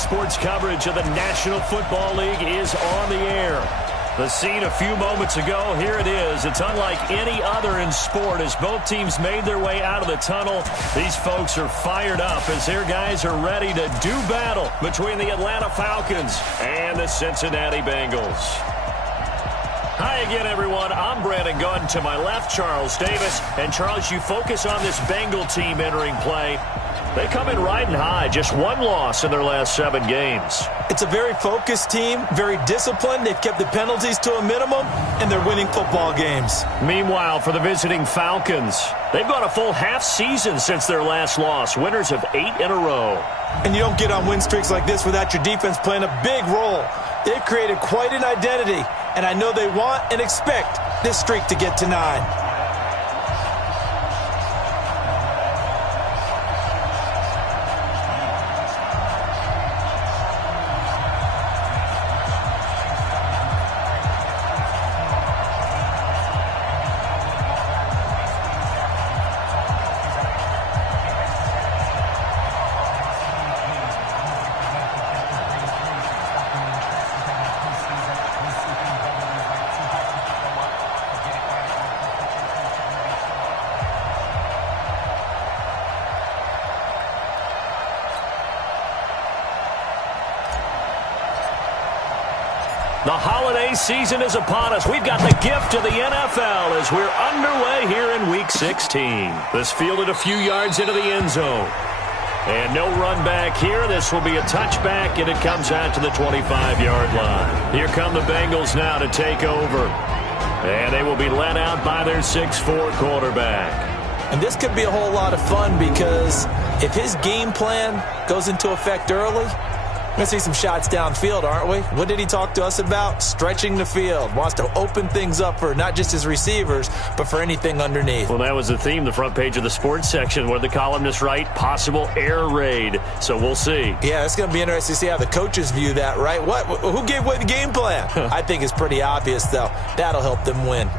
Sports coverage of the National Football League is on the air. The scene a few moments ago, here it is. It's unlike any other in sport as both teams made their way out of the tunnel. These folks are fired up as their guys are ready to do battle between the Atlanta Falcons and the Cincinnati Bengals. Hi again, everyone. I'm Brandon Gunn. To my left, Charles Davis. And, Charles, you focus on this Bengal team entering play. They come in riding high, just one loss in their last 7 games. It's a very focused team, very disciplined. They've kept the penalties to a minimum, and they're winning football games. Meanwhile, for the visiting Falcons, they've gone a full half season since their last loss, winners of 8 in a row. And you don't get on win streaks like this without your defense playing a big role. They've created quite an identity, and I know they want and expect this streak to get to 9. The holiday season is upon us. We've got the gift of the NFL as we're underway here in Week 16. This fielded a few yards into the end zone. And no run back here. This will be a touchback, and it comes out to the 25-yard line. Here come the Bengals now to take over. And they will be led out by their 6'4" quarterback. And this could be a whole lot of fun because if his game plan goes into effect early, we're going to see some shots downfield, aren't we? What did he talk to us about? Stretching the field. Wants to open things up for not just his receivers, but for anything underneath. Well, that was the theme, the front page of the sports section, where the columnists write, possible air raid. So we'll see. Yeah, it's going to be interesting to see how the coaches view that, right? Who gave away the game plan? I think it's pretty obvious, though. That'll help them win.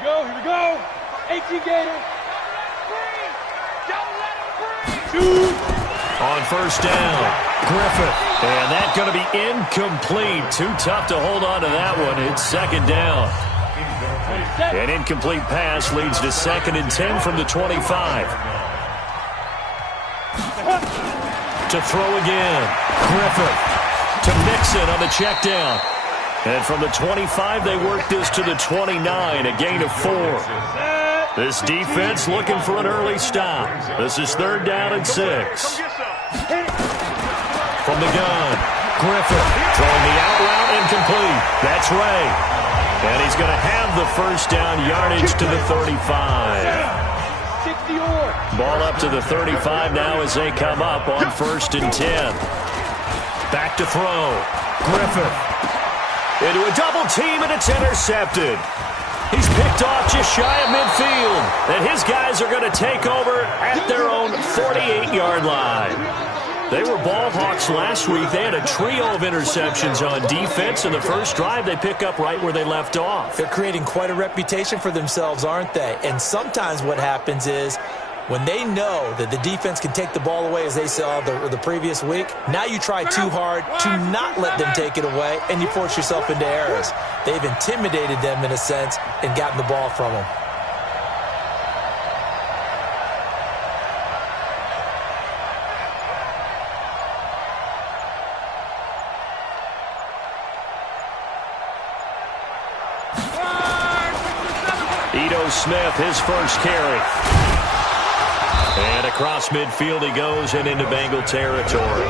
Here we go. 18 Gator. Shoot. On first down, Griffith. And that's going to be incomplete. Too tough to hold on to that one. It's second down. An incomplete pass leads to 2nd and 10 from the 25. To throw again. Griffith to Mixon on the check down. And from the 25, they work this to the 29, a gain of 4. This defense looking for an early stop. This is 3rd down and 6. From the gun, Griffith throwing the out route incomplete. That's Ray. And he's going to have the first down yardage to the 35. Ball up to the 35 now as they come up on 1st and 10. Back to throw. Griffith into a double team, and it's intercepted. He's picked off just shy of midfield. And his guys are going to take over at their own 48-yard line. They were ball hawks last week. They had a trio of interceptions on defense. In the first drive, they pick up right where they left off. They're creating quite a reputation for themselves, aren't they? And sometimes what happens is when they know that the defense can take the ball away, as they saw the previous week, now you try too hard to not let them take it away, and you force yourself into errors. They've intimidated them in a sense and gotten the ball from them. Smith, his first carry. And across midfield he goes and into Bengal territory.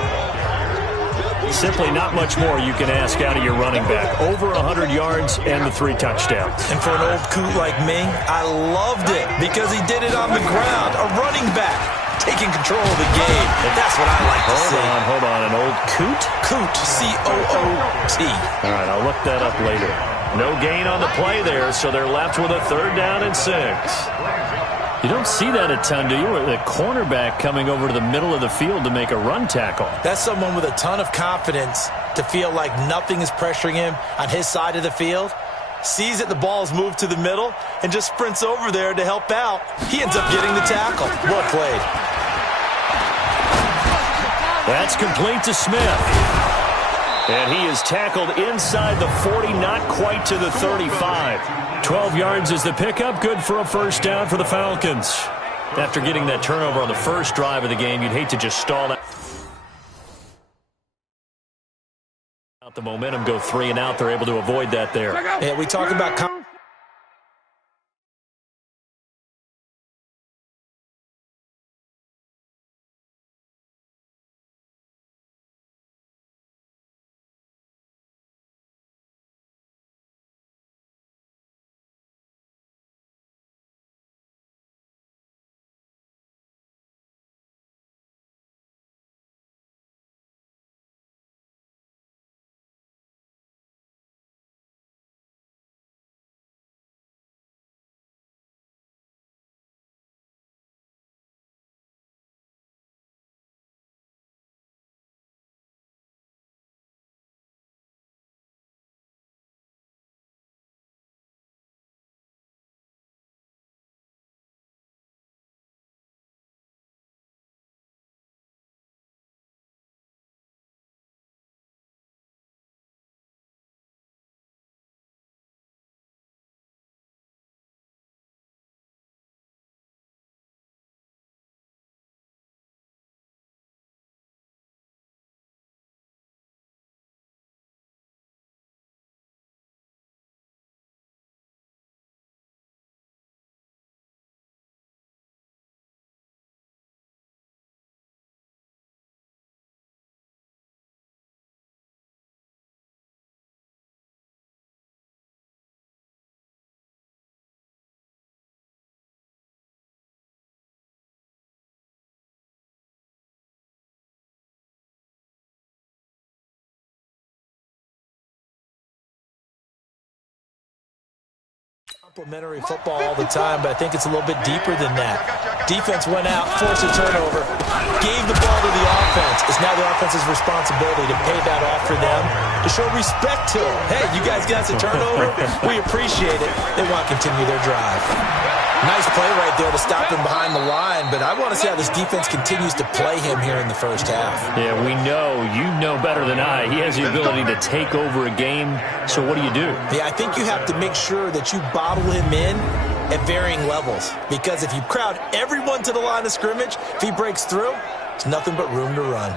Simply not much more you can ask out of your running back. Over 100 yards and the 3 touchdowns. And for an old coot like me, I loved it because he did it on the ground. A running back taking control of the game. And that's what I like to see. Hold on. An old coot? Coot, C-O-O-T. All right, I'll look that up later. No gain on the play there, so they're left with a 3rd down and 6. You don't see that a ton, do you? The cornerback coming over to the middle of the field to make a run tackle. That's someone with a ton of confidence to feel like nothing is pressuring him on his side of the field. Sees that the ball's moved to the middle and just sprints over there to help out. He ends up getting the tackle. Well played. That's complete to Smith. And he is tackled inside the 40, not quite to the 35. 12 yards is the pickup, good for a first down for the Falcons. After getting that turnover on the first drive of the game, you'd hate to just stall that. The momentum, go 3 and out. They're able to avoid that there. Yeah, we talk about complimentary football all the time, but I think it's a little bit deeper than that. Defense went out, forced a turnover. gave the ball to the offense. It's now the offense's responsibility to pay that off for them, to show respect to them. Hey, you guys got us a turnover? We appreciate it. They want to continue their drive. Nice play right there to stop him behind the line, but I want to see how this defense continues to play him here in the first half. Yeah, we know. You know better than I. He has the ability to take over a game, so what do you do? Yeah, I think you have to make sure that you bottle him in at varying levels, because if you crowd everyone to the line of scrimmage, if he breaks through, it's nothing but room to run.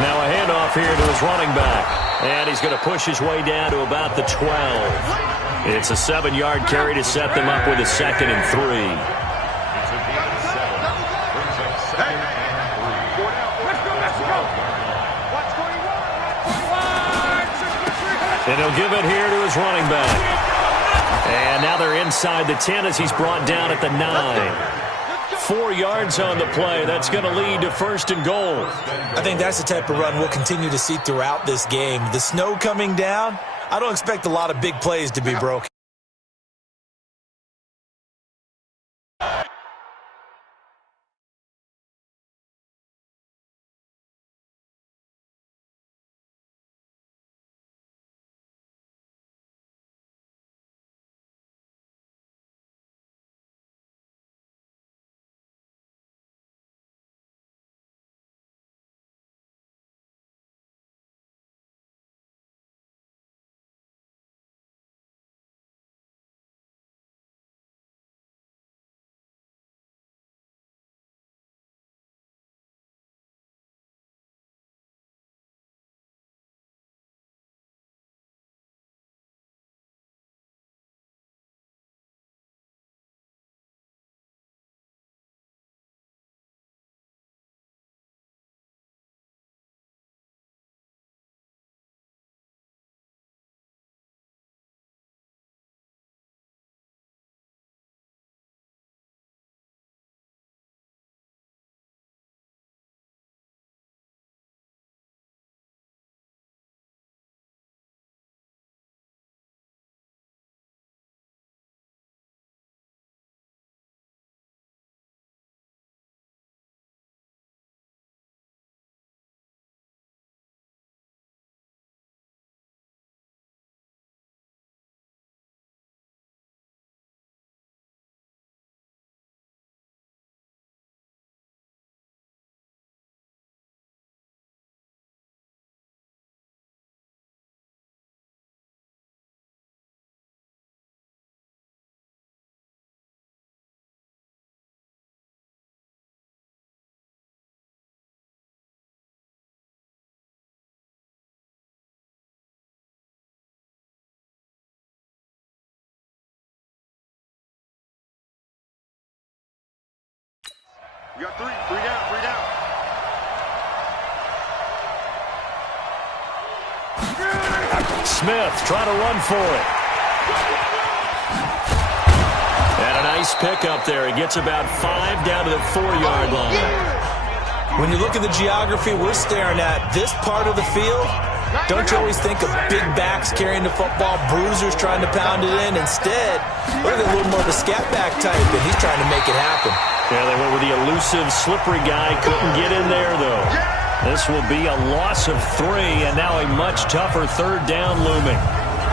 Now a handoff here to his running back. And he's going to push his way down to about the 12. It's a 7-yard carry to set them up with a 2nd and 3. And he'll give it here to his running back. And now they're inside the 10 as he's brought down at the 9. 4 yards on the play. That's going to lead to 1st and goal. I think that's the type of run we'll continue to see throughout this game. The snow coming down, I don't expect a lot of big plays to be broken. You got three down. Smith trying to run for it. And a nice pickup there. He gets about 5 down to the 4-yard line. When you look at the geography we're staring at, this part of the field, don't you always think of big backs carrying the football, bruisers trying to pound it in? Instead, look at a little more of a scat back type, and he's trying to make it happen. Yeah, they went with the elusive, slippery guy. Couldn't get in there, though. This will be a loss of 3, and now a much tougher 3rd down looming.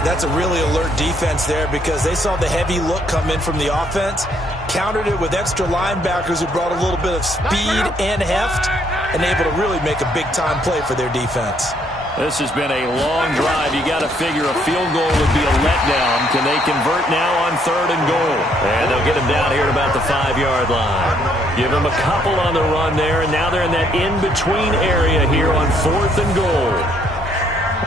That's a really alert defense there because they saw the heavy look come in from the offense, countered it with extra linebackers who brought a little bit of speed and heft, and able to really make a big-time play for their defense. This has been a long drive. You got to figure a field goal would be a letdown. Can they convert now on 3rd and goal? And they'll get him down here at about the 5-yard line. Give him a couple on the run there, and now they're in that in-between area here on 4th and goal.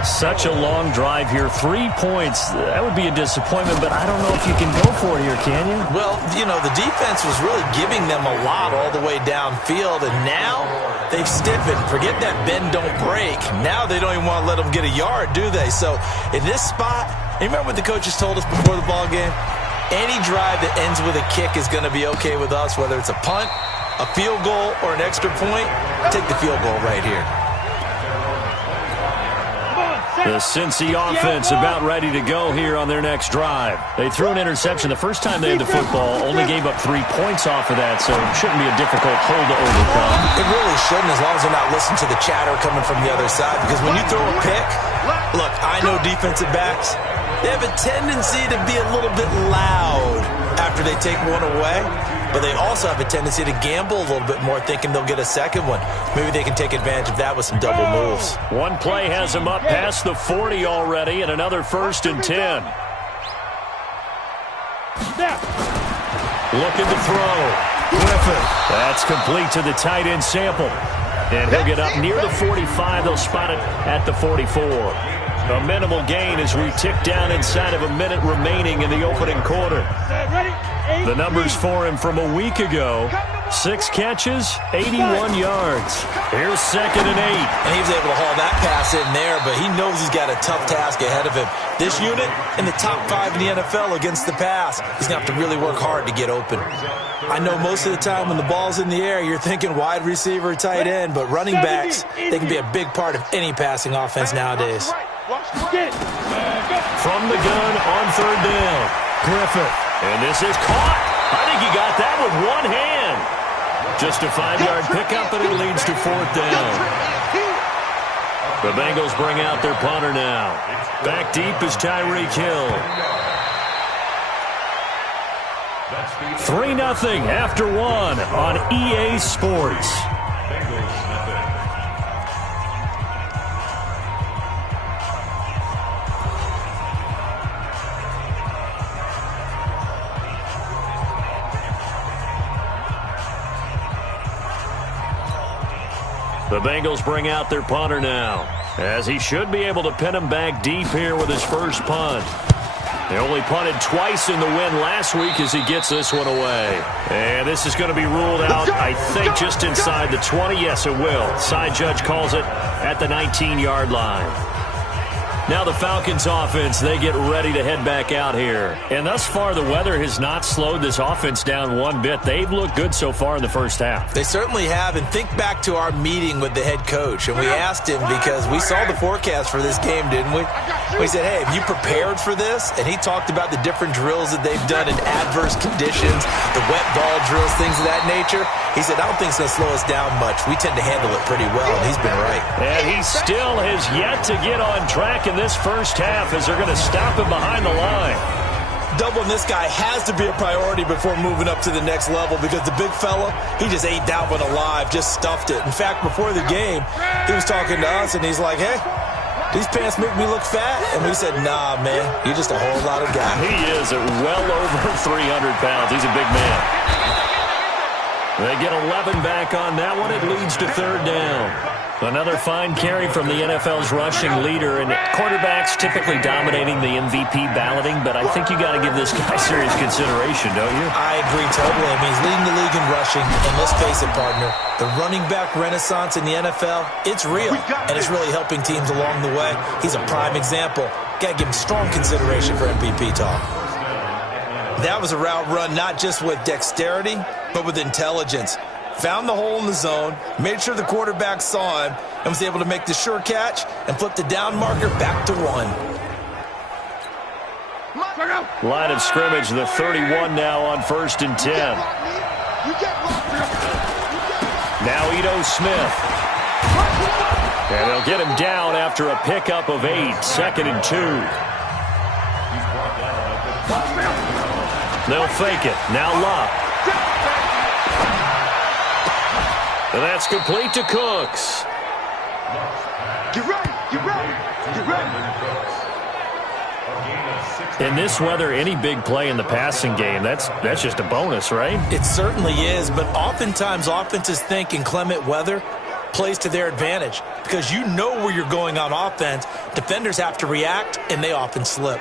Such a long drive here. 3 points. That would be a disappointment, but I don't know if you can go for it here, can you? Well, you know, the defense was really giving them a lot all the way downfield, and now they've stiffened. Forget that bend, don't break. Now they don't even want to let them get a yard, do they? So in this spot, you remember what the coaches told us before the ball game? Any drive that ends with a kick is going to be okay with us, whether it's a punt, a field goal or an extra point, take the field goal right here. The Cincy offense about ready to go here on their next drive. They threw an interception the first time they had the football, only gave up 3 points off of that, so it shouldn't be a difficult hole to overcome. It really shouldn't, as long as they're not listening to the chatter coming from the other side, because when you throw a pick, look, I know defensive backs, they have a tendency to be a little bit loud after they take one away, but they also have a tendency to gamble a little bit more, thinking they'll get a second one. Maybe they can take advantage of that with some double moves. One play has them up past the 40 already, and another 1st and 10. Looking to throw. Griffin. That's complete to the tight end Sample. And he'll get up near the 45. They'll spot it at the 44. A minimal gain as we tick down inside of a minute remaining in the opening quarter. The numbers for him from a week ago: 6 catches, 81 yards. Here's 2nd and 8. And he was able to haul that pass in there, but he knows he's got a tough task ahead of him. This unit in the top 5 in the NFL against the pass. He's going to have to really work hard to get open. I know most of the time when the ball's in the air, you're thinking wide receiver, tight end, but running backs, they can be a big part of any passing offense nowadays. From the gun on 3rd down. Griffin. And this is caught. I think he got that with one hand. Just a 5-yard pickup, and it leads to 4th down. The Bengals bring out their punter now. Back deep is Tyreek Hill. 3-0 after 1 on EA Sports. The Bengals bring out their punter now, as he should be able to pin him back deep here with his first punt. They only punted twice in the win last week as he gets this one away. And this is going to be ruled out, I think, just inside the 20. Yes, it will. Side judge calls it at the 19-yard line. Now the Falcons offense, they get ready to head back out here. And thus far, the weather has not slowed this offense down one bit. They've looked good so far in the first half. They certainly have. And think back to our meeting with the head coach. And we asked him, because we saw the forecast for this game, didn't we? We said, hey, have you prepared for this? And he talked about the different drills that they've done in adverse conditions, the wet ball drills, things of that nature. He said, I don't think it's going to slow us down much. We tend to handle it pretty well, and he's been right. And he still has yet to get on track in this first half as they're going to stop him behind the line. Doubling this guy has to be a priority before moving up to the next level, because the big fella, he just ate that one alive, just stuffed it. In fact, before the game, he was talking to us, and he's like, hey, these pants make me look fat. And we said, nah, man, you're just a whole lot of guy. He is at well over 300 pounds. He's a big man. They get 11 back on that one. It leads to 3rd down. Another fine carry from the NFL's rushing leader, and quarterbacks typically dominating the MVP balloting, but I think you got to give this guy serious consideration, don't you? I agree totally. I mean, he's leading the league in rushing, and let's face it, partner, the running back renaissance in the NFL, it's real, and it's really helping teams along the way. He's a prime example. Got to give him strong consideration for MVP talk. That was a route run not just with dexterity, but with intelligence. Found the hole in the zone, made sure the quarterback saw him, and was able to make the sure catch and flip the down marker back to 1. Line of scrimmage, the 31 now on 1st and 10. Now Ito Smith. And they'll get him down after a pickup of 8, 2nd and 2. They'll fake it. Now Locke. And that's complete to Cooks. Get ready, get ready, get ready. In this weather, any big play in the passing game, that's just a bonus, right? It certainly is, but oftentimes offenses think inclement weather plays to their advantage, because you know where you're going on offense. Defenders have to react, and they often slip.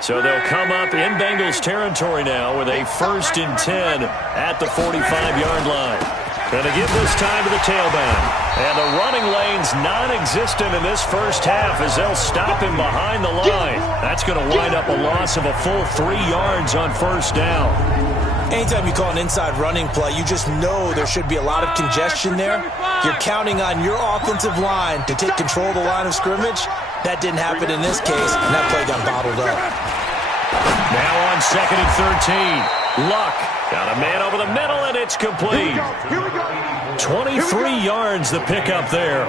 So they'll come up in Bengals territory now with a 1st and 10 at the 45-yard line. Going to give this time to the tailback. And the running lane's non-existent in this first half as they'll stop him behind the line. That's going to wind up a loss of a full 3 yards on first down. Anytime you call an inside running play, you just know there should be a lot of congestion there. You're counting on your offensive line to take control of the line of scrimmage. That didn't happen in this case, and that play got bottled up. Now on 2nd and 13. Luck got a man over the middle, and it's complete. 23 yards the pickup there.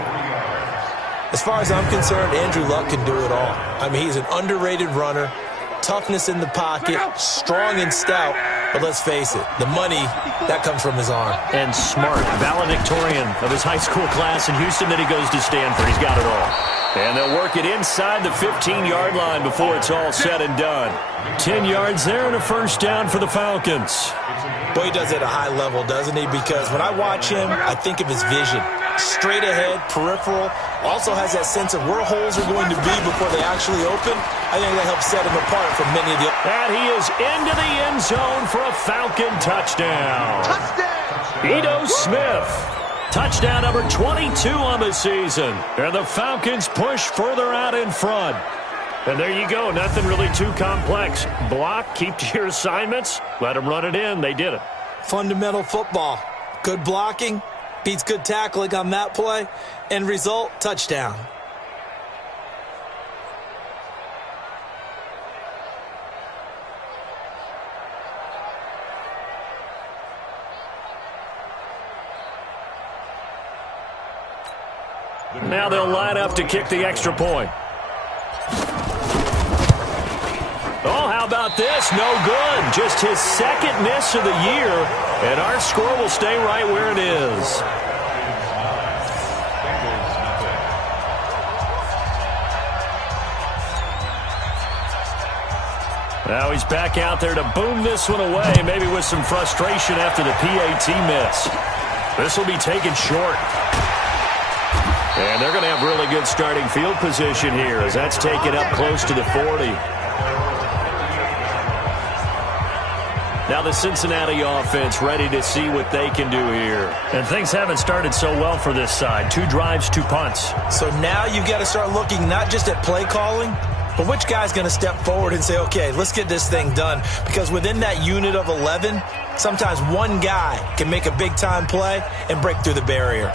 As far as I'm concerned, Andrew Luck can do it all. I mean, he's an underrated runner, toughness in the pocket, strong and stout. But let's face it, the money, that comes from his arm. And smart, valedictorian of his high school class in Houston, then he goes to Stanford. He's got it all. And they'll work it inside the 15-yard line before it's all said and done. 10 yards there and a first down for the Falcons. Boy, he does it at a high level, doesn't he? Because when I watch him, I think of his vision. Straight ahead, peripheral, also has that sense of where holes are going to be before they actually open. I think that helps set him apart from many of the... And he is into the end zone for a Falcon touchdown. Ito Smith. Touchdown number 22 on the season. And the Falcons push further out in front. And there you go. Nothing really too complex. Block, keep to your assignments, let them run it in. They did it. Fundamental football. Good blocking, beats good tackling on that play. End result, touchdown. Now they'll line up to kick the extra point. Oh, how about this? No good. Just his second miss of the year, and our score will stay right where it is. Now he's back out there to boom this one away, maybe with some frustration after the PAT miss. This will be taken short. And they're going to have really good starting field position here as that's taken up close to the 40. Now the Cincinnati offense ready to see what they can do here. And things haven't started so well for this side. 2 drives, 2 punts. So now you've got to start looking not just at play calling, but which guy's going to step forward and say, okay, let's get this thing done. Because within that unit of 11, sometimes one guy can make a big-time play and break through the barrier.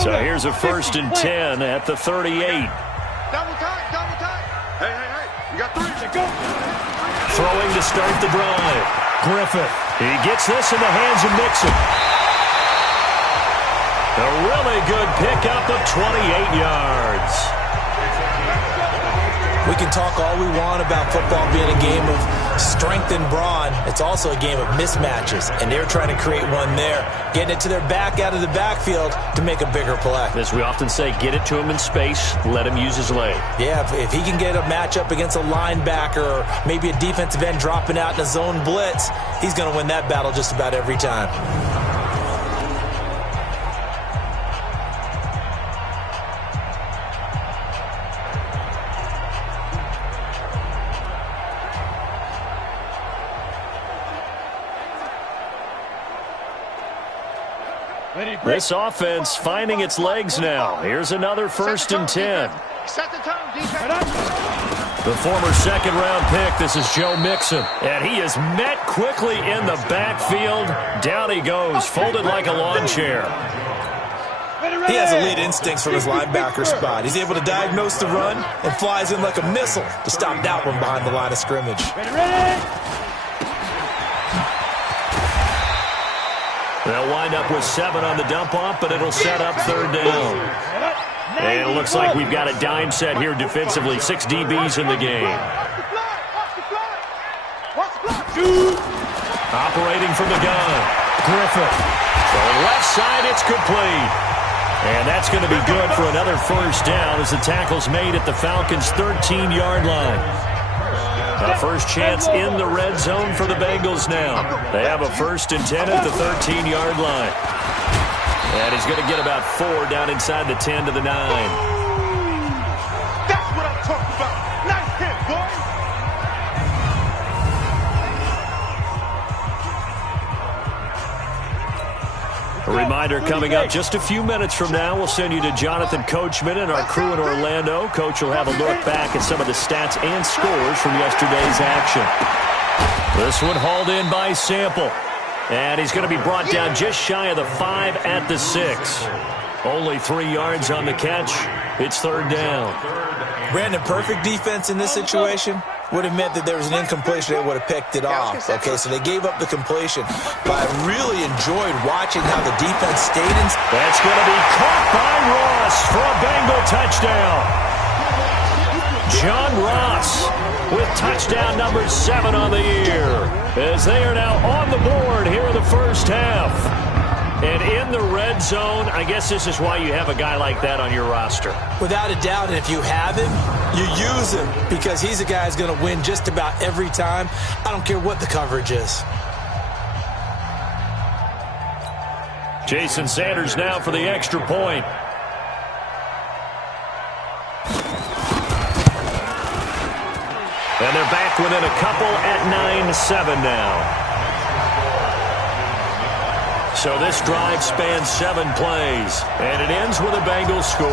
So here's a 1st and 10 at the 38. Double tight, double tight. Hey, you got 3. Go. Throwing to start the drive. Griffith. He gets this in the hands of Mixon. A really good pickup of 28 yards. We can talk all we want about football being a game of strength and brawn. It's also a game of mismatches, and they're trying to create one there, getting it to their back out of the backfield to make a bigger play. As we often say, get it to him in space, let him use his leg. Yeah, if he can get a matchup against a linebacker or maybe a defensive end dropping out in a zone blitz, he's going to win that battle just about every time. This offense finding its legs now. Here's another 1st and 10. Set the tone, defense. The former 2nd-round pick, this is Joe Mixon. And he is met quickly in the backfield. Down he goes, folded like a lawn chair. He has elite instincts from his linebacker spot. He's able to diagnose the run and flies in like a missile to stop that one behind the line of scrimmage. They'll wind up with 7 on the dump-off, but it'll set up 3rd down. And it looks like we've got a dime set here defensively. 6 DBs in the game. Operating from the gun. Griffith. To the left side, it's complete. And that's going to be good for another first down as the tackle's made at the Falcons' 13-yard line. A first chance in the red zone for the Bengals now. They have a 1st and 10 at the 13-yard line. And he's going to get about 4 down inside the 10 to the 9. That's what I'm talking about. Nice hit, boy. A reminder coming up just a few minutes from now, we'll send you to Jonathan Coachman and our crew in Orlando. Coach will have a look back at some of the stats and scores from yesterday's action. This one hauled in by Sample. And he's going to be brought down just shy of the 5 at the 6. Only 3 yards on the catch. It's third down. Brandon, perfect defense in this situation would have meant that there was an incompletion. They would have picked it off. Okay, so they gave up the completion. But I really enjoyed watching how the defense stayed in. That's going to be caught by Ross for a Bengal touchdown. John Ross with touchdown number 7 on the year, as they are now on the board here in the first half. And in the red zone, I guess this is why you have a guy like that on your roster. Without a doubt, and if you have him, you use him, because he's a guy who's going to win just about every time. I don't care what the coverage is. Jason Sanders now for the extra point. And they're back within a couple at 9-7 now. So this drive spans 7 plays, and it ends with a Bengals score.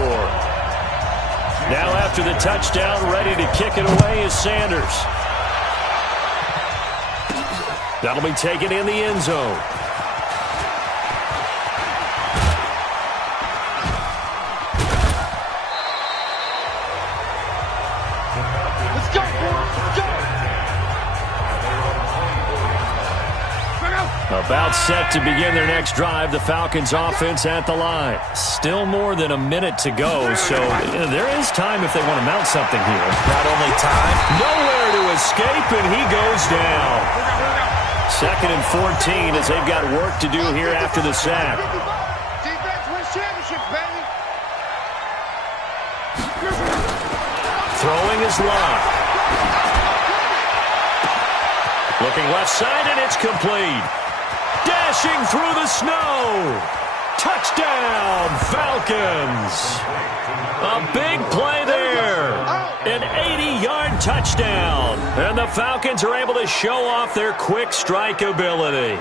Now after the touchdown, ready to kick it away is Sanders. That'll be taken in the end zone. Let's go, boys. Let's go. About set to begin their next drive, the Falcons offense at the line. Still more than a minute to go, so there is time if they want to mount something here. Not only time, nowhere to escape, and he goes down. 2nd and 14 as they've got work to do here after the sack. Defense wins championship, baby. Throwing is Locke. Looking left side, and it's complete. Dashing through the snow. Touchdown, Falcons. A big play there. An 80-yard touchdown. And the Falcons are able to show off their quick strike ability.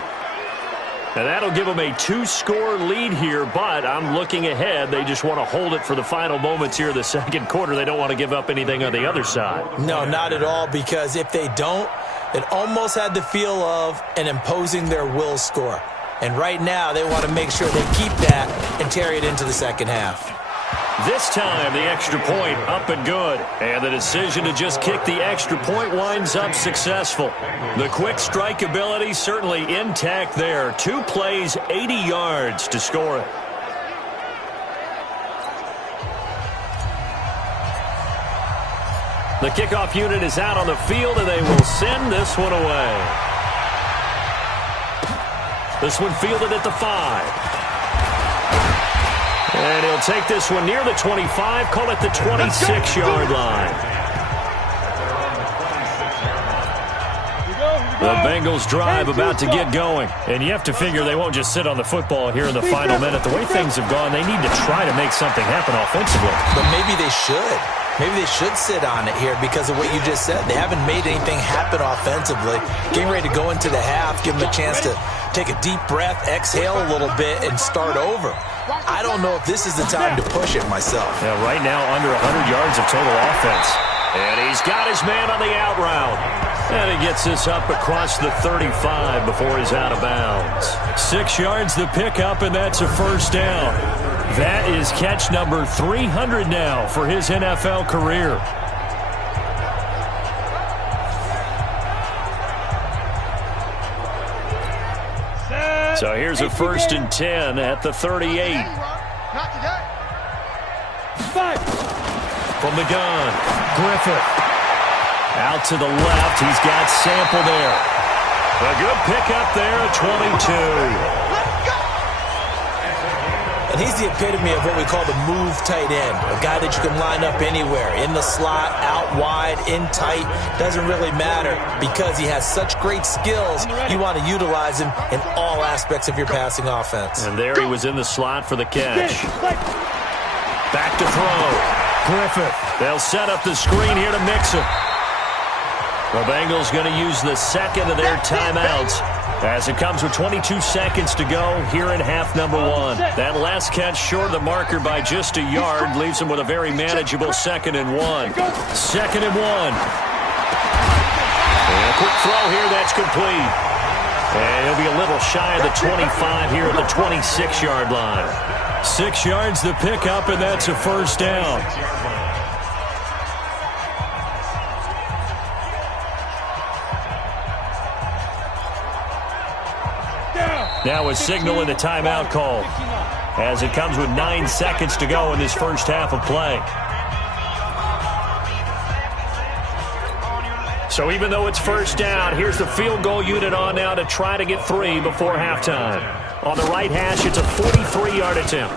And that'll give them a 2-score lead here, but I'm looking ahead. They just want to hold it for the final moments here in the second quarter. They don't want to give up anything on the other side. No, not at all, because if they don't, it almost had the feel of an imposing their will score. And right now, they want to make sure they keep that and carry it into the second half. This time, the extra point up and good. And the decision to just kick the extra point winds up successful. The quick strike ability certainly intact there. 2 plays, 80 yards to score it. The kickoff unit is out on the field, and they will send this one away. This one fielded at the 5. And he'll take this one near the 25, call it the 26-yard line. The Bengals drive about to get going. And you have to figure they won't just sit on the football here in the final minute. The way things have gone, they need to try to make something happen offensively. But maybe they should. Maybe they should sit on it here because of what you just said. They haven't made anything happen offensively. Getting ready to go into the half, give them a chance to take a deep breath, exhale a little bit, and start over. I don't know if this is the time to push it myself. Yeah, right now under 100 yards of total offense. And he's got his man on the out route. And he gets this up across the 35 before he's out of bounds. 6 yards the pickup, and that's a first down. That is catch number 300 now for his NFL career. So here's a 1st and 10 at the 38. Not today. From the gun, Griffith. Out to the left, he's got Sample there. A good pickup there at 22. And he's the epitome of what we call the move tight end, a guy that you can line up anywhere, in the slot, out wide, in tight, doesn't really matter because he has such great skills. You want to utilize him in all aspects of your passing offense. And there he was in the slot for the catch. Back to throw. Griffith. They'll set up the screen here to mix him. The Bengals going to use the second of their timeouts As it comes with 22 seconds to go here in half number one. That last catch short of the marker by just a yard leaves him with a very manageable 2nd and 1. 2nd and 1. And a quick throw here, that's complete. And he'll be a little shy of the 25 here at the 26-yard line. 6 yards to pick up, and that's a first down. Now a signal and a timeout call as it comes with 9 seconds to go in this first half of play. So even though it's first down, here's the field goal unit on now to try to get 3 before halftime. On the right hash, it's a 43-yard attempt.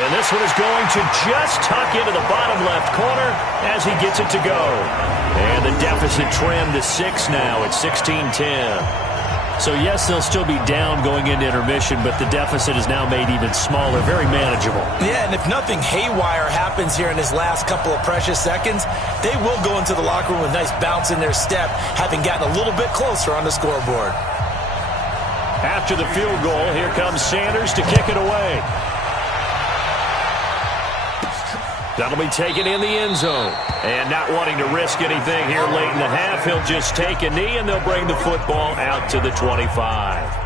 And this one is going to just tuck into the bottom left corner as he gets it to go. And the deficit trimmed to 6 now at 16-10. So, yes, they'll still be down going into intermission, but the deficit is now made even smaller, very manageable. Yeah, and if nothing haywire happens here in his last couple of precious seconds, they will go into the locker room with a nice bounce in their step, having gotten a little bit closer on the scoreboard. After the field goal, here comes Sanders to kick it away. That'll be taken in the end zone. And not wanting to risk anything here late in the half, he'll just take a knee, and they'll bring the football out to the 25.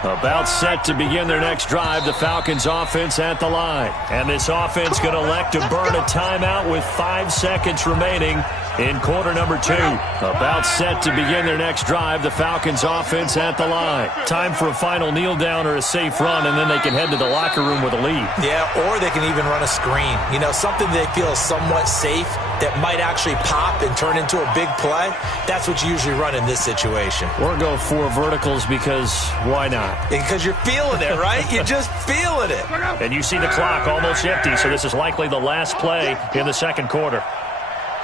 About set to begin their next drive, the Falcons offense at the line. And this offense going to elect to burn a timeout with 5 seconds remaining in quarter number 2. About set to begin their next drive, the Falcons offense at the line. Time for a final kneel down or a safe run, and then they can head to the locker room with a lead. Yeah, or they can even run a screen. You know, something they feel is somewhat safe that might actually pop and turn into a big play. That's what you usually run in this situation. Or go 4 verticals because why not? Because you're feeling it, right? You're just feeling it. And you see the clock almost empty, so this is likely the last play in the second quarter.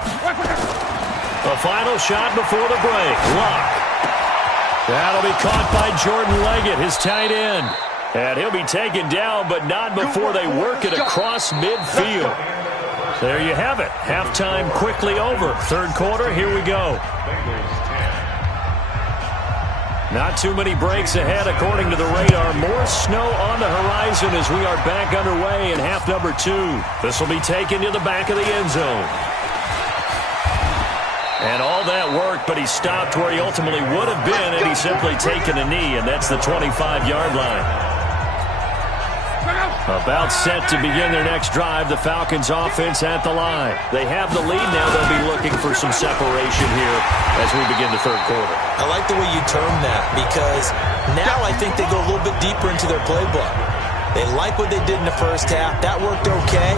A final shot before the break. Lock. That'll be caught by Jordan Leggett, his tight end. And he'll be taken down, but not before they work it across midfield. There you have it. Halftime quickly over. Third quarter, here we go. Not too many breaks ahead according to the radar. More snow on the horizon as we are back underway in half number 2. This will be taken to the back of the end zone. And all that work, but he stopped where he ultimately would have been, and he's simply taken a knee, and that's the 25-yard line. About set to begin their next drive, the Falcons offense at the line. They have the lead now. They'll be looking for some separation here as we begin the third quarter. I like the way you term that, because now I think they go a little bit deeper into their playbook. They like what they did in the first half. That worked okay.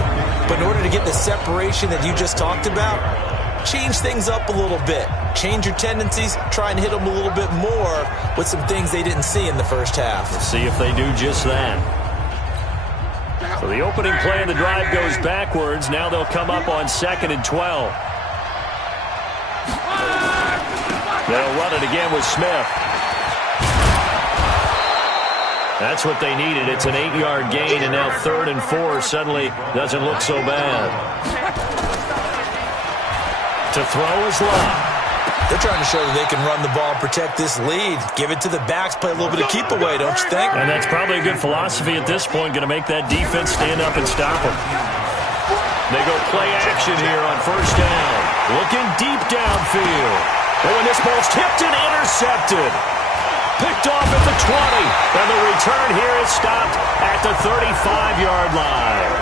But in order to get the separation that you just talked about, change things up a little bit. Change your tendencies. Try and hit them a little bit more with some things they didn't see in the first half. Let's see if they do just that. So the opening play of the drive goes backwards. Now they'll come up on 2nd and 12. They'll run it again with Smith. That's what they needed. It's an 8-yard gain, and now 3rd and 4 suddenly doesn't look so bad. To throw is Love. They're trying to show that they can run the ball and protect this lead. Give it to the backs, play a little bit of keep away, don't you think? And that's probably a good philosophy at this point, going to make that defense stand up and stop them. They go play action here on first down. Looking deep downfield. And when this ball's tipped and intercepted. Picked off at the 20. And the return here is stopped at the 35-yard line.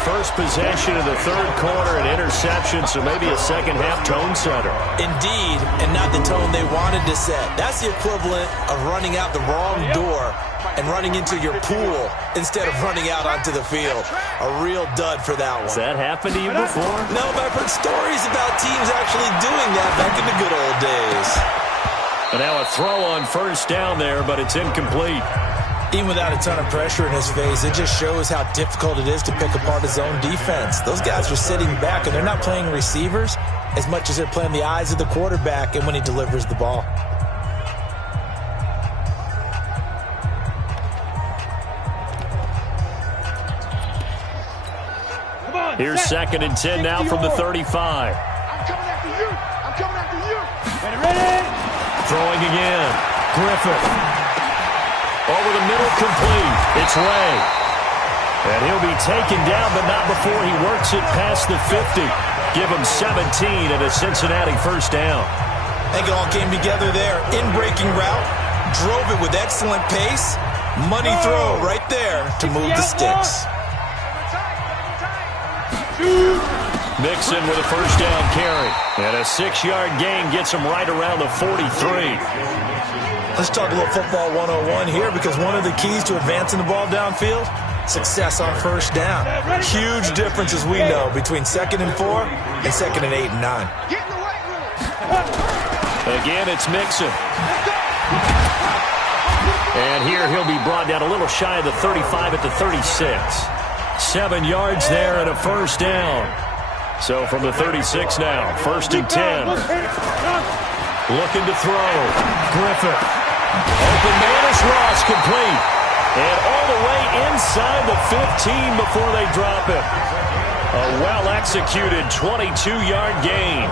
First possession of the third quarter, an interception, so maybe a second-half tone setter. Indeed, and not the tone they wanted to set. That's the equivalent of running out the wrong door and running into your pool instead of running out onto the field. A real dud for that one. Has that happened to you before? No, but I've heard stories about teams actually doing that back in the good old days. And now a throw on first down there, but it's incomplete. Even without a ton of pressure in his face, it just shows how difficult it is to pick apart his own defense. Those guys are sitting back, and they're not playing receivers. as much as they're playing the eyes of the quarterback and when he delivers the ball. Here's 2nd and 10 now from the 35. I'm coming after you. I'm coming after you. Ready. Throwing again. Griffith. Over the middle, complete. It's Ray. And he'll be taken down, but not before he works it past the 50. Give him 17 and a Cincinnati first down. I think it all came together there. In-breaking route. Drove it with excellent pace. Money throw right there to move the sticks. Mixon with a first down carry. And a 6-yard gain gets him right around the 43. Let's talk a little football 101 here, because one of the keys to advancing the ball downfield, success on first down. Huge difference, as we know, between 2nd and 4 and 2nd and 8 and 9. Again, it's Mixon. And here he'll be brought down a little shy of the 35 at the 36. 7 yards there and a first down. So from the 36 now, 1st and 10. Looking to throw. Griffith. Open man is Ross, complete. And all the way inside the 15 before they drop it. A well-executed 22-yard gain.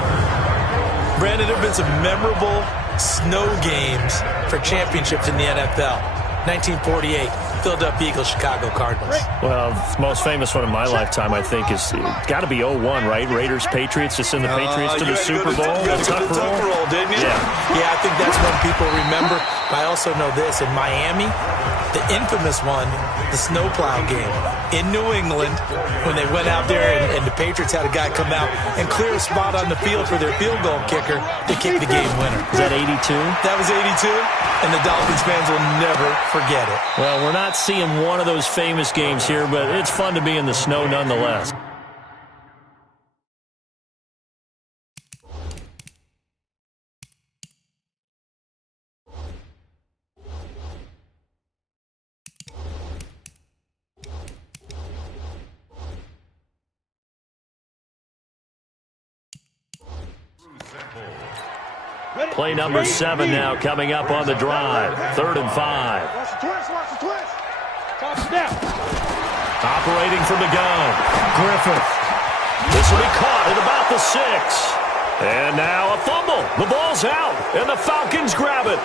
Brandon, there have been some memorable snow games for championships in the NFL. 1948, Philadelphia Eagles, Chicago Cardinals. Well, the most famous one in my lifetime, I think, is got to be 01, right? Raiders, Patriots, to send the Patriots to the Super Bowl. You had to go to the Tuck roll, didn't you? Yeah, I think that's one people remember. I also know this. In Miami, the infamous one, the snowplow game in New England, when they went out there and the Patriots had a guy come out and clear a spot on the field for their field goal kicker to kick the game winner. Is that 82? That was 82, and the Dolphins fans will never forget it. Well, we're not seeing one of those famous games here, but it's fun to be in the snow nonetheless. Play number 7 now coming up on the drive. 3rd and 5. Watch the twist, watch the twist. Operating from the gun. Griffith. This will be caught at about the 6. And now a fumble. The ball's out, and the Falcons grab it.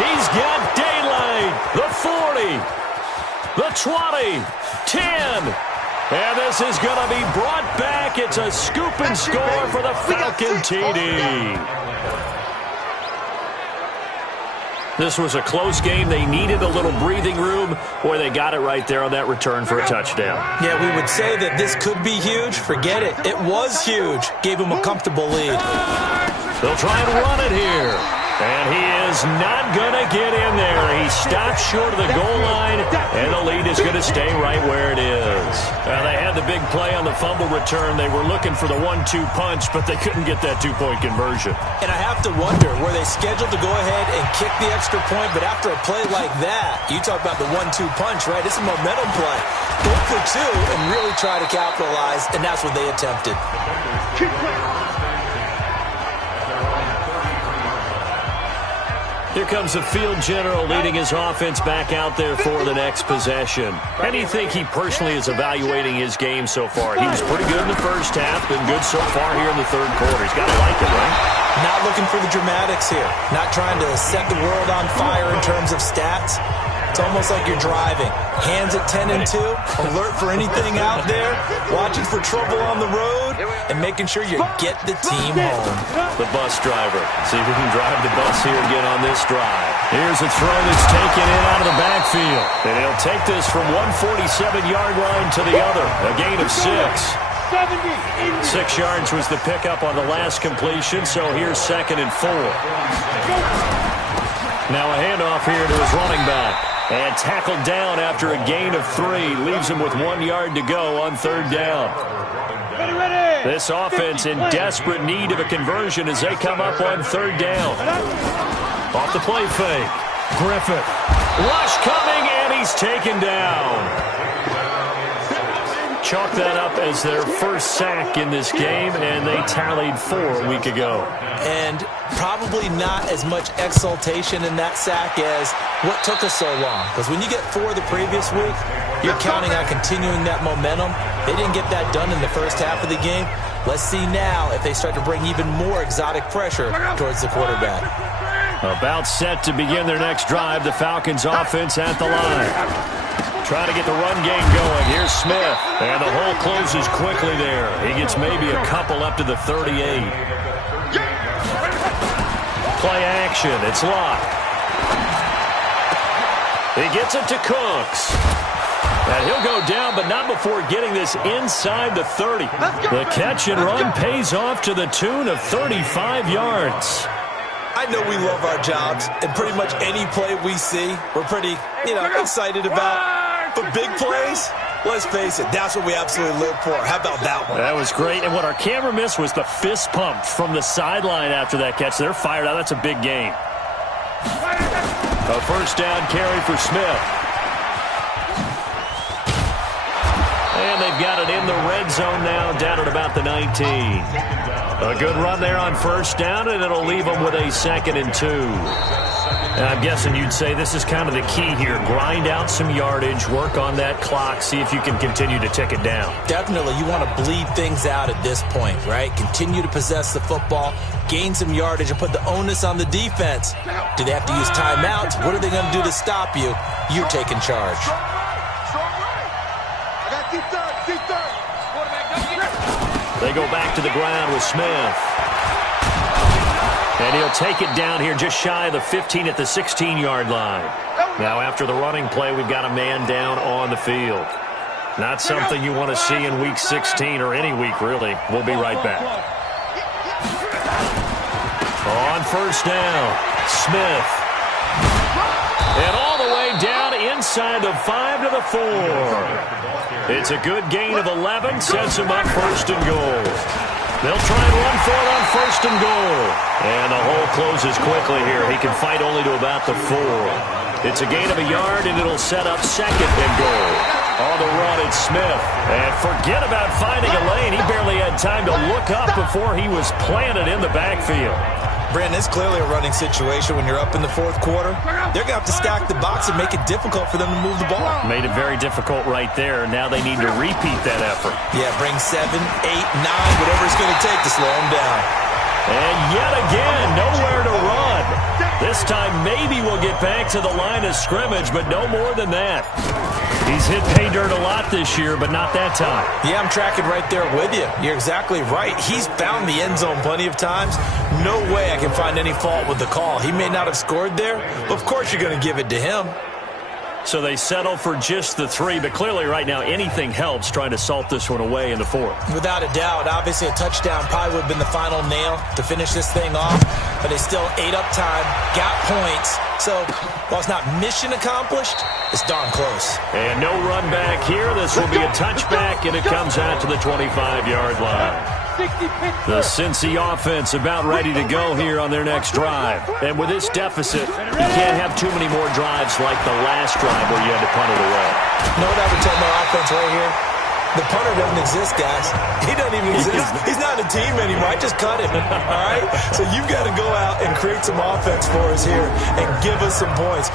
He's got daylight. The 40. The 20. 10. And this is going to be brought back. It's a scoop and score for the Falcon TD. This was a close game. They needed a little breathing room. Boy, they got it right there on that return for a touchdown. Yeah, we would say that this could be huge. Forget it. It was huge. Gave him a comfortable lead. They'll try and run it here. And he is not going to get in there. He stopped short of the goal line, and the lead is going to stay right where it is. Now, they had the big play on the fumble return. They were looking for the 1-2 punch, but they couldn't get that two-point conversion. And I have to wonder, were they scheduled to go ahead and kick the extra point? But after a play like that, you talk about the 1-2 punch, right? It's a momentum play. Go for 2 and really try to capitalize, and that's what they attempted. Keep playing. Here comes the field general leading his offense back out there for the next possession. How do you think he personally is evaluating his game so far? He was pretty good in the first half, been good so far here in the third quarter. He's got to like it, right? Not looking for the dramatics here. Not trying to set the world on fire in terms of stats. It's almost like you're driving. Hands at 10 and 2, alert for anything out there, watching for trouble on the road, and making sure you get the team home. The bus driver. See if we can drive the bus here again on this drive. Here's a throw that's taken in out of the backfield. And he'll take this from 147-yard line to the other. A gain of 6. 6 yards was the pickup on the last completion, so here's 2nd and 4. Now a handoff here to his running back. And tackled down after a gain of 3. Leaves him with 1 yard to go on 3rd down. This offense in desperate need of a conversion as they come up on 3rd down. Off the play fake. Griffith. Rush coming, and he's taken down. Chalk that up as their first sack in this game, and they tallied 4 a week ago. And probably not as much exultation in that sack as what took us so long. Because when you get 4 the previous week, you're counting on continuing that momentum. They didn't get that done in the first half of the game. Let's see now if they start to bring even more exotic pressure towards the quarterback. About set to begin their next drive, the Falcons offense at the line. Trying to get the run game going. Here's Smith. And the hole closes quickly there. He gets maybe a couple up to the 38. Play action. It's locked. He gets it to Cooks. And he'll go down, but not before getting this inside the 30. The catch and run pays off to the tune of 35 yards. I know we love our jobs, and pretty much any play we see, we're pretty, excited about. But big plays, let's face it, that's what we absolutely live for. How about that one? That was great, and what our camera missed was the fist pump from the sideline after that catch. They're fired out. That's a big game. A first down carry for Smith. And they've got it in the red zone now, down at about the 19. A good run there on first down, and it'll leave them with a 2nd and 2. And I'm guessing you'd say this is kind of the key here. Grind out some yardage, work on that clock, see if you can continue to tick it down. Definitely. You want to bleed things out at this point, right? Continue to possess the football, gain some yardage, and put the onus on the defense. Do they have to use timeouts? What are they going to do to stop you? You're taking charge. They go back to the ground with Smith. And he'll take it down here just shy of the 15 at the 16-yard line. Now after the running play, we've got a man down on the field. Not something you want to see in Week 16 or any week, really. We'll be right back. On first down, Smith. And all the way down inside the 5 to the 4. It's a good gain of 11, sets him up 1st and goal. They'll try and run for it on 1st and goal. And the hole closes quickly here. He can fight only to about the 4. It's a gain of a yard, and it'll set up 2nd and goal. On the run, it's Smith. And forget about finding a lane. He barely had time to look up before he was planted in the backfield. Brandon, it's clearly a running situation when you're up in the 4th quarter. They're going to have to stack the box and make it difficult for them to move the ball. Made it very difficult right there. Now they need to repeat that effort. Yeah, bring 7, 8, 9, whatever it's going to take to slow them down. And yet again, nowhere to run. This time maybe we'll get back to the line of scrimmage, but no more than that. He's hit pay dirt a lot this year, but not that time. Yeah, I'm tracking right there with you. You're exactly right. He's found the end zone plenty of times. No way I can find any fault with the call. He may not have scored there, but of course you're going to give it to him. So they settle for just the 3, but clearly right now anything helps trying to salt this one away in the 4th. Without a doubt. Obviously a touchdown probably would have been the final nail to finish this thing off, but they still ate up time, got points. So while it's not mission accomplished, it's darn close. And no run back here. This will be a touchback, and it comes out to the 25-yard line. The Cincy offense about ready to go here on their next drive. And with this deficit, you can't have too many more drives like the last drive where you had to punt it away. You know what I would tell my offense right here? The punter doesn't exist, guys. He doesn't even exist. He's not a team anymore. I just cut him, all right? So you've got to go out and create some offense for us here and give us some points.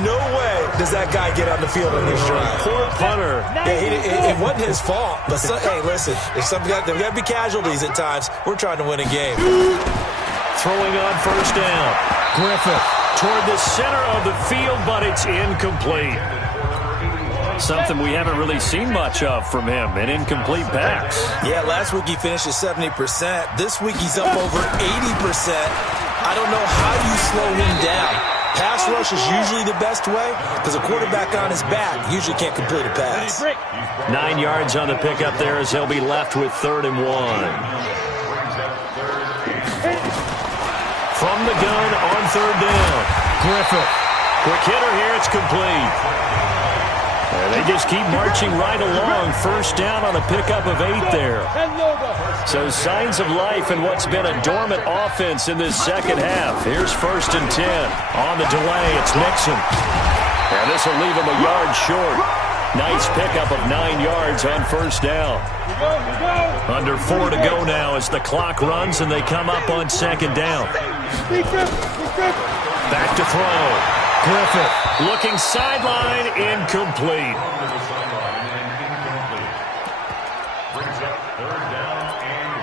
No way does that guy get on the field on this drive. Poor punter. Yeah, it wasn't his fault. But, hey, listen, there's got to be casualties at times. We're trying to win a game. Throwing on first down. Griffith toward the center of the field, but it's incomplete. Something we haven't really seen much of from him, an incomplete pass. Yeah, last week he finished at 70%. This week he's up over 80%. I don't know how you slow him down. Pass rush is usually the best way because a quarterback on his back usually can't complete a pass. 9 yards on the pickup there as he'll be left with 3rd and 1. From the gun on 3rd down. Griffith. Quick hitter here. It's complete. And they just keep marching right along. First down on a pickup of 8 there. So signs of life in what's been a dormant offense in this second half. Here's 1st and 10. On the delay, it's Mixon. And this will leave him a yard short. Nice pickup of 9 yards on first down. Under 4 to go now as the clock runs and they come up on second down. Back to throw. Griffith looking sideline, incomplete. Brings up third down and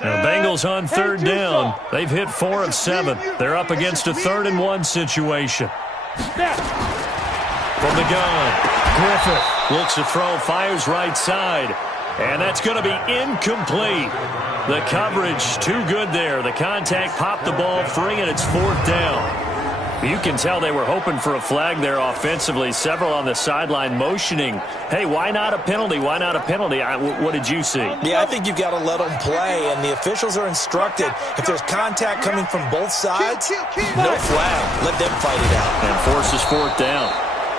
1. Now, Bengals on third down. They've hit 4 of 7. They're up against a 3rd-and-1 situation. From the gun, Griffith looks to throw, fires right side. And that's going to be incomplete. The coverage too good there. The contact popped the ball free, and it's 4th down. You can tell they were hoping for a flag there offensively. Several on the sideline motioning, hey, why not a penalty? Why not a penalty? What did you see? Yeah, I think you've got to let them play, and the officials are instructed. If there's contact coming from both sides, no flag. Let them fight it out. And forces 4th down.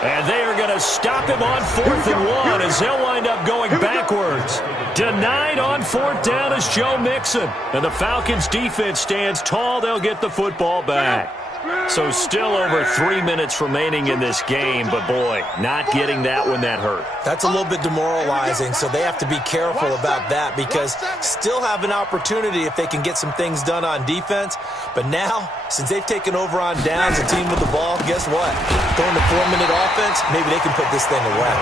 And they are going to stop him on 4th and 1 as they'll wind up going backwards. Denied on 4th down is Joe Mixon. And the Falcons defense stands tall. They'll get the football back. So still over 3 minutes remaining in this game, but boy, not getting that one, that hurt. That's a little bit demoralizing, so they have to be careful about that because still have an opportunity if they can get some things done on defense. But now, since they've taken over on downs and team with the ball, guess what? Going to 4-minute offense, maybe they can put this thing away.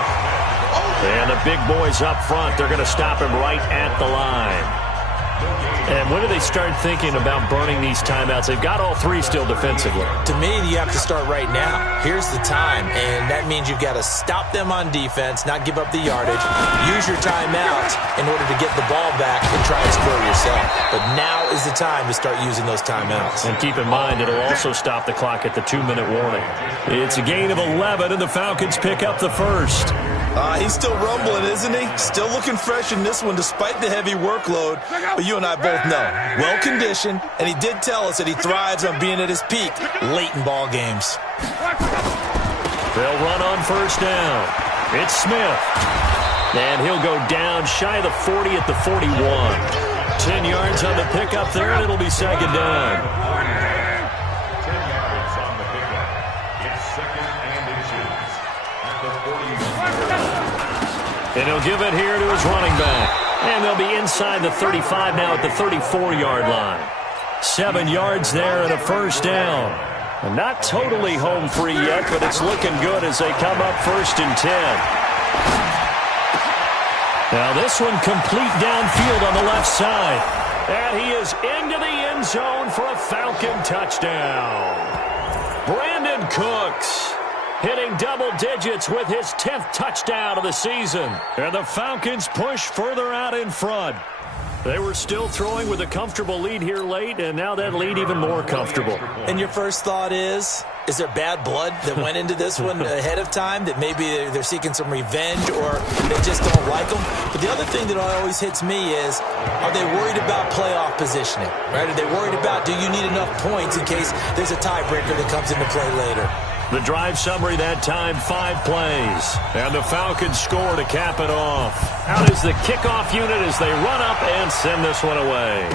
And the big boys up front, they're going to stop him right at the line. And when do they start thinking about burning these timeouts? They've got all 3 still defensively. To me, you have to start right now. Here's the time, and that means you've got to stop them on defense, not give up the yardage, use your timeout in order to get the ball back and try and score yourself. But now is the time to start using those timeouts. And keep in mind, it'll also stop the clock at the 2-minute warning. It's a gain of 11, and the Falcons pick up the first. He's still rumbling, isn't he? Still looking fresh in this one despite the heavy workload. But you and I both know, well-conditioned, and he did tell us that he thrives on being at his peak late in ball games. They'll run on first down. It's Smith. And he'll go down shy of the 40 at the 41. 10 yards on the pickup there, and it'll be second down. 10 yards on the pickup. It's 2nd and inches at the 40. And he'll give it here to his running back. And they'll be inside the 35 now at the 34-yard line. 7 yards there and a first down. And not totally home free yet, but it's looking good as they come up 1st and 10. Now this one complete downfield on the left side. And he is into the end zone for a Falcon touchdown. Brandon Cooks hitting double digits with his 10th touchdown of the season. And the Falcons push further out in front. They were still throwing with a comfortable lead here late, and now that lead even more comfortable. And your first thought is there bad blood that went into this one ahead of time, that maybe they're seeking some revenge or they just don't like them? But the other thing that always hits me is, are they worried about playoff positioning? Right? Are they worried about, do you need enough points in case there's a tiebreaker that comes into play later? The drive summary that time, 5 plays. And the Falcons score to cap it off. Out is the kickoff unit as they run up and send this one away.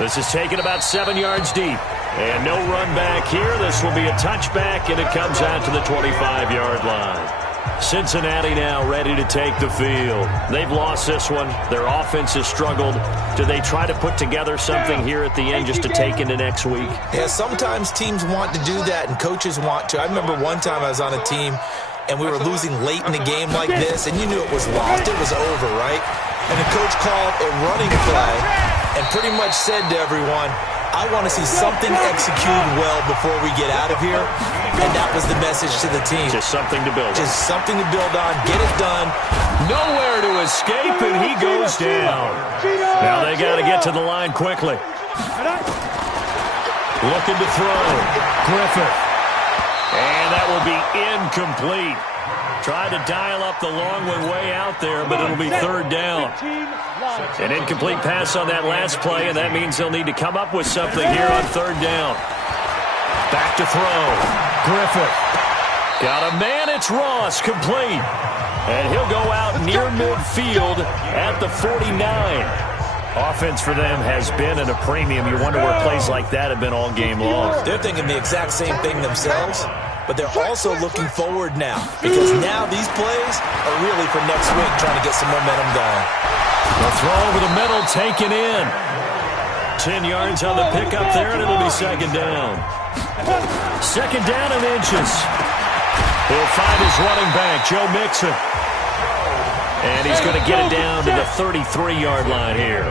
This is taken about 7 yards deep. And no run back here. This will be a touchback, and it comes out to the 25-yard line. Cincinnati now ready to take the field. They've lost this one. Their offense has struggled. Do they try to put together something here at the end just to take into next week? Yeah, sometimes teams want to do that and coaches want to. I remember one time I was on a team and we were losing late in a game like this, and you knew it was lost. It was over, right? And the coach called a running play and pretty much said to everyone, I want to see something executed well before we get out of here. And that was the message to the team. Just something to build on. Just something to build on. Get it done. Nowhere to escape, and he goes down. Now they got to get to the line quickly. Looking to throw. Griffith. And that will be incomplete. Tried to dial up the long one way out there, but it'll be 3rd down. An incomplete pass on that last play, and that means they'll need to come up with something here on 3rd down. Back to throw. Griffith. Got a man, it's Ross, complete. And he'll go out near midfield at the 49. Offense for them has been at a premium. You wonder where plays like that have been all game long. They're thinking the exact same thing themselves, but they're also looking forward now because now these plays are really for next week, trying to get some momentum going. The throw over the middle, taken in. 10 yards on the pickup there, and it'll be second down. Second down of inches. He'll find his running back, Joe Mixon. And he's going to get it down to the 33-yard line here.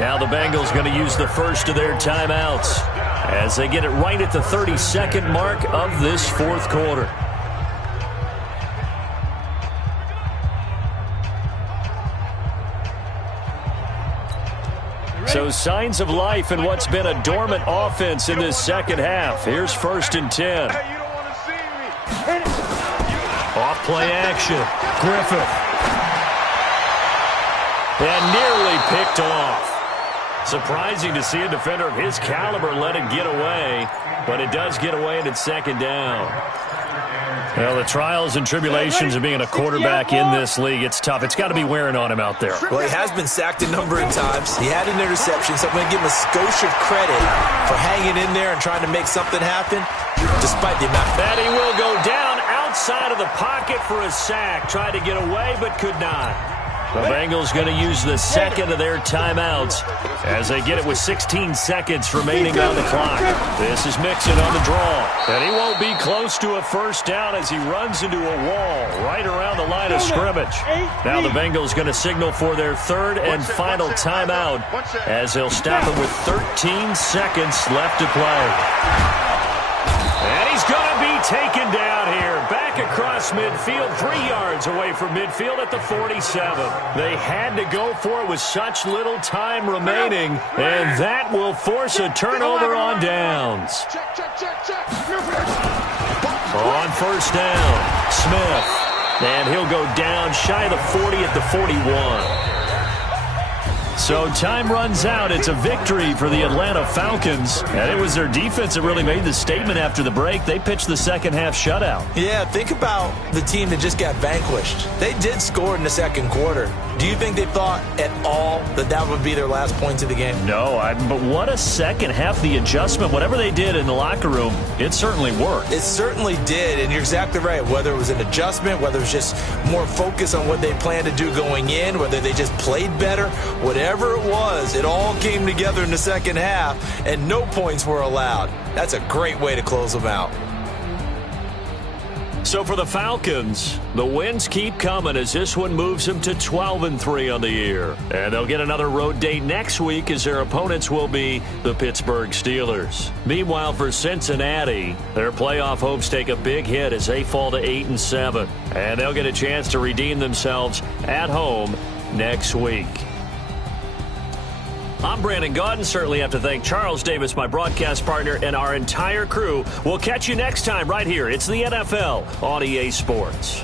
Now the Bengals going to use the first of their timeouts as they get it right at the 32nd mark of this fourth quarter. So signs of life in what's been a dormant offense in this second half. Here's 1st and 10. Off play action. Griffith. And nearly picked off. Surprising to see a defender of his caliber let it get away, but it does get away and it's second down. Well, the trials and tribulations of being a quarterback in this league, it's tough. It's got to be wearing on him out there. Well, he has been sacked a number of times. He had an interception, so I'm going to give him a skosh of credit for hanging in there and trying to make something happen, despite the amount. And he will go down outside of the pocket for a sack. Tried to get away, but could not. The Bengals going to use the second of their timeouts as they get it with 16 seconds remaining on the clock. This is Mixon on the draw. And he won't be close to a first down as he runs into a wall right around the line of scrimmage. Now the Bengals going to signal for their third and final timeout as they'll stop it with 13 seconds left to play. And he's going to be taken down here. Back across midfield, 3 yards away from midfield at the 47. They had to go for it with such little time remaining, and that will force a turnover on downs. On first down, Smith. And he'll go down shy of the 40 at the 41. So time runs out. It's a victory for the Atlanta Falcons. And it was their defense that really made the statement after the break. They pitched the second half shutout. Yeah, think about the team that just got vanquished. They did score in the second quarter. Do you think they thought at all that that would be their last points of the game? No, but what a second half. The adjustment, whatever they did in the locker room, it certainly worked. It certainly did, and you're exactly right. Whether it was an adjustment, whether it was just more focus on what they planned to do going in, whether they just played better, whatever it was, it all came together in the second half, and no points were allowed. That's a great way to close them out. So for the Falcons, the wins keep coming as this one moves them to 12-3 on the year. And they'll get another road date next week as their opponents will be the Pittsburgh Steelers. Meanwhile, for Cincinnati, their playoff hopes take a big hit as they fall to 8-7. And they'll get a chance to redeem themselves at home next week. I'm Brandon Gaudin. Certainly have to thank Charles Davis, my broadcast partner, and our entire crew. We'll catch you next time right here. It's the NFL on EA Sports.